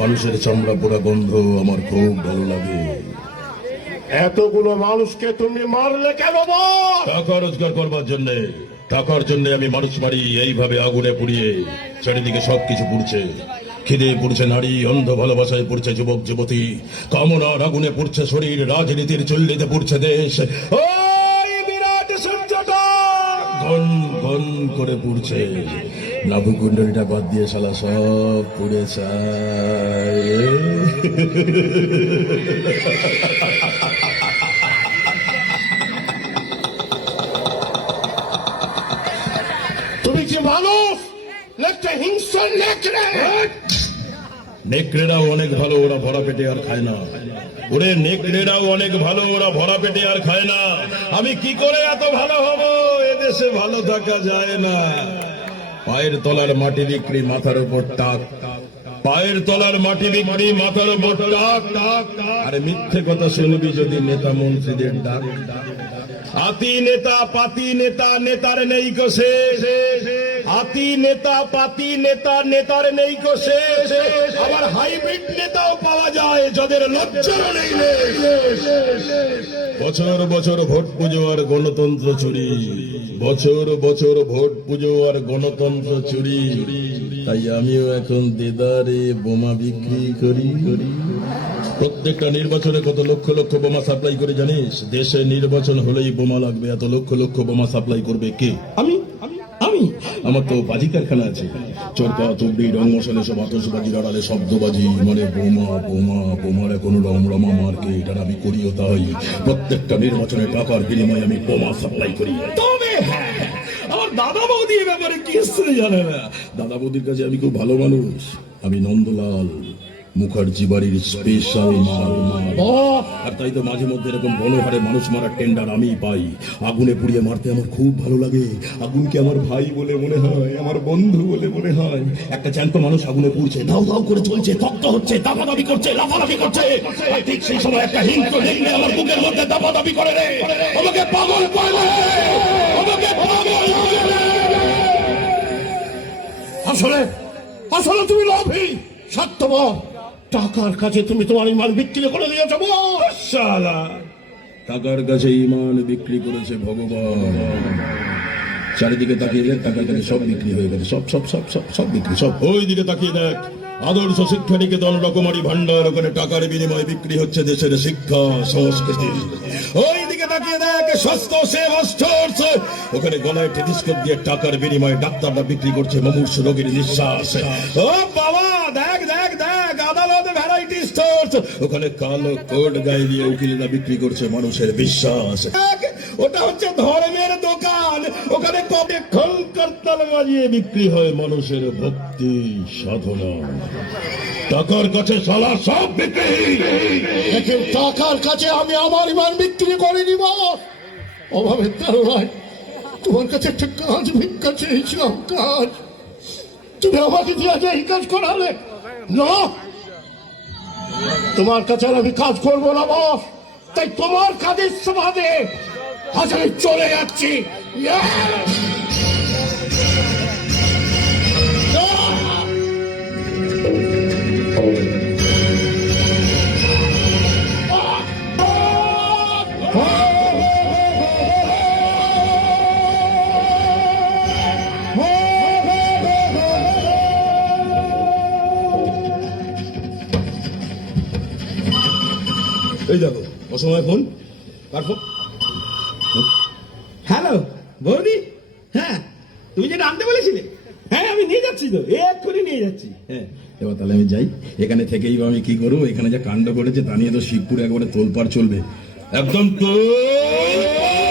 মানুষের চামড়া পোড়া গন্ধ আমার খুব ভালো লাগে। এতগুলো মানুষকে তুমি মারলে কেন বল? টাকা রোজগার করবার জন্য, টাকার জন্য আমি মানুষ মারি। এইভাবে আগুনে পুড়িয়ে চারিদিকে সবকিছু পুড়ছে। খিদে পুড়ছে নারী, অন্ধ ভালোবাসায় পুড়ছে যুবক যুবতী, কামনার আগুনে পুড়ছে শরীর, রাজনীতির চুল্লিতে পুড়ছে দেশ। ওই বিরাট সূর্যটা ঘন ঘন করে পুড়ছে। নাভুকুণ্ডলীটা বাদ দিয়ে শালা সব পুড়ে যায়। তুমি কি মানুষ একটা হিংস্র নেকড়ে? নেকড়েরাও অনেক ভালো, ওরা ভরা পেটে আর খায় না। ওরে নেকড়েরাও অনেক ভালো, ওরা ভরা পেটে আর খায় না। আমি কি করে এত ভালো হব? এদেশে ভালো থাকা যায় না। পায়ের তলার মাটি বিক্রি, মাথার উপর টাক। পায়ের তলার মাটি বিক্রি, মাথার উপর টাক টাক। আরে মিথ্যে কথা শুনবি যদি নেতা মন্ত্রীদের ডাক। আতি নেতা পাতি নেতা, নেতার নেই কোষে। আতি নেতা পাতি নেতা, নেতার নেই কোষে। আবার হাইব্রিড নেতাও পাওয়া যায় যাদের লজ্জাও নেই। বছর বছর ভোট পুজো আর গণতন্ত্র চুরি, বছর বছর ভোট পুজো আর গণতন্ত্র চুরি। তাই আমিও এখন দেদারে বোমা বিক্রি করি। প্রত্যেকটা নির্বাচনে কত লক্ষ লক্ষ বোমা সাপ্লাই করে জানিস? দেশে নির্বাচন হলেই বোমা লাগবে, এত লক্ষ লক্ষ বোমা সাপ্লাই করবে কে? আমি আমি আমার তো বাজি কারখানা আছে। চরকা চুবড়ি রং মশালে সব আতশবাজির আড়ালে শব্দবাজি, মানে বোমা বোমা বোমার কোনো রমরমা মার্কেট। আর আমি করিও তাই। প্রত্যেকটা নির্বাচনে টাকার বিনিময়ে আমি বোমা সাপ্লাই করি। তবে হ্যাঁ, আমার দাদা বৌদির ব্যাপারে কিছু জানে না। দাদা বৌদির কাছে আমি খুব ভালো মানুষ। আমি নন্দলাল মুখার্জি বাড়ির স্পেশাল মাল। আর তাই তো মাঝে মধ্যে এরকম বনহারে মানুষ মারার টেন্ডার আমি পাই। আগুনে পুড়িয়ে মারতে আমার খুব ভালো লাগে। আগুনকে আমার ভাই বলে মনে হয়, আমার বন্ধু বলে মনে হয়। একটা জ্যান্ত মানুষ আগুনে পুড়ছে, দাউ দাউ করে চলছে, তপ্ত হচ্ছে, দাপাদাপি করছে, লাফালাফি করছে। আর ঠিক সেই সময় একটা হিংস্র দেখলে আমার বুকের মধ্যে দাপাদাপি করে রে। আমাকে পাগল করে রে, আমাকে পাগল করে রে। আসলে আসলে তুমি লোভী, স্বার্থপর। টাকার কাছে তুমি তোমার ইমান বিক্রি করে দিয়েছো বল। শালা টাকার কাছে ইমান বিক্রি করেছে ভগবান। চারিদিকে তাকিয়ে দেখ, টাকার কাছে সব বিক্রি হয়ে গেছে। সব সব সব সব সব বিক্রি, সব। ওই দিকে তাকিয়ে দেখ, আদর্শ শিক্ষা নিকেতন রকমারি ভান্ডার, ওখানে টাকার বিনিময়ে বিক্রি হচ্ছে দেশের শিক্ষা সংস্কৃতি। ওই দিকে তাকিয়ে দেখ, স্বাস্থ্য সেবা স্টোর্স, ওখানে গলায় টেলিস্কোপ দিয়ে টাকার বিনিময়ে ডাক্তাররা বিক্রি করছে মুমূর্ষু রোগীর নিঃশ্বাস। ও বাবা, দেখ দেখ দেখ, আদালত ভ্যারাইটি স্টোর্স, ওখানে কালো কোট গায়ে দিয়ে উকিলেরা বিক্রি করছে মানুষের বিশ্বাস। ওটা হচ্ছে ধর্মের দোকান, ওখানে কবে খল করতাল বাজিয়ে বিক্রি হয় মানুষের ভক্তি সাধনা। টাকার কাছে সালা সব বিক্রি। দেখেন, টাকার কাছে আমি আমার ইমান বিক্রি করে নিব। অভাবের তাড়নায় তোমার কাছে একটা কাজ ভিক্ষা চেয়েছিলাম, কাজ। তুমি আমাকে দিয়ে এই কাজ করালে না। তোমার কাছে আর আমি কাজ করবো না বস। তাই তোমার কাজের সুবাদে আজ আমি চলে যাচ্ছি। এই দেখো, অসময় ফোন। কার ফোন? হ্যালো বৌদি, হ্যাঁ তুমি যেটা আনতে বলেছিলে, হ্যাঁ আমি নিয়ে যাচ্ছি তো, এক্ষুনি নিয়ে যাচ্ছি। হ্যাঁ, এবার তাহলে আমি যাই। এখানে থেকেই বা আমি কি করবো? এখানে যা কাণ্ড করেছে তা নিয়ে তো শিবপুর একবারে তোলপাড় চলবে, একদম তোলপাড়।